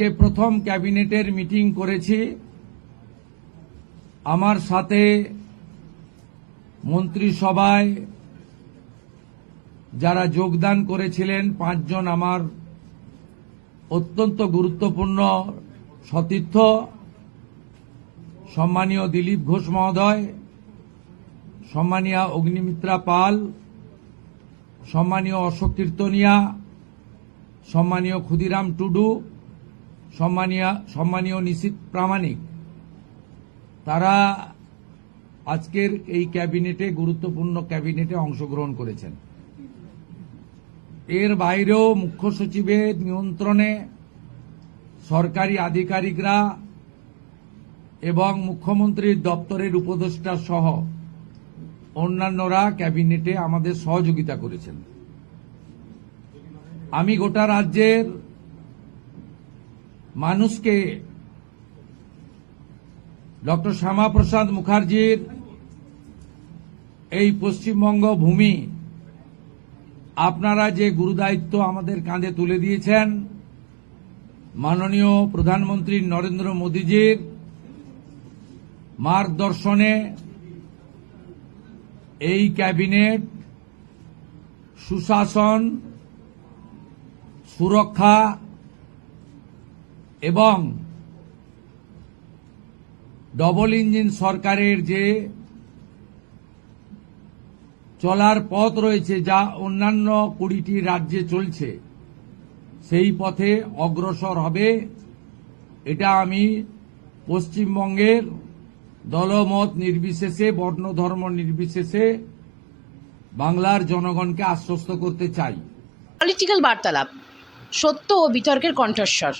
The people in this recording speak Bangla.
প্রথম ক্যাবিনেটের মিটিং করেছি। আমার সাথে মন্ত্রিসভায় যারা যোগদান করেছিলেন 5 জন আমার অত্যন্ত গুরুত্বপূর্ণ সতীর্থ, সম্মানীয় দিলীপ ঘোষ মহোদয়, সম্মানীয় অগ্নিমিত্রা পাল, সম্মানীয় অশোক কীর্তনিয়া, সম্মানীয় ক্ষুদিরাম টুডু, সম্মানীয় নিশীথ প্রামাণিক, তারা আজকের এই ক্যাবিনেটে গুরুত্বপূর্ণ ক্যাবিনেটে অংশগ্রহণ করেছেন। এর বাইরেও মুখ্য সচিবের নিয়ন্ত্রণে সরকারি আধিকারিকরা এবং মুখ্যমন্ত্রীর দপ্তরের উপদেষ্টা সহ অন্যান্যরা ক্যাবিনেটে আমাদের সহযোগিতা করেছেন। আমি গোটা রাজ্যের মানুষকে ডক্টর শ্যামাপ্রসাদ মুখার্জির এই পশ্চিমবঙ্গ ভূমি আপনারা যে গুরুদায়িত্ব আমাদের কাঁধে তুলে দিয়েছেন, মাননীয় প্রধানমন্ত্রী নরেন্দ্র মোদীজির মার্গদর্শনে এই ক্যাবিনেট সুশাসন, সুরক্ষা এবং ডবল ইঞ্জিন সরকারের যে চলার পথ রয়েছে, যা অন্যান্য 20টি রাজ্যে চলছে, সেই পথে অগ্রসর হবে। এটা আমি পশ্চিমবঙ্গের দলমত নির্বিশেষে, বর্ণ ধর্ম নির্বিশেষে বাংলার জনগণকে আশ্বস্ত করতে চাই। পলিটিক্যাল বার্তালাপ, সত্য ও বিতর্কের কণ্ঠস্বর।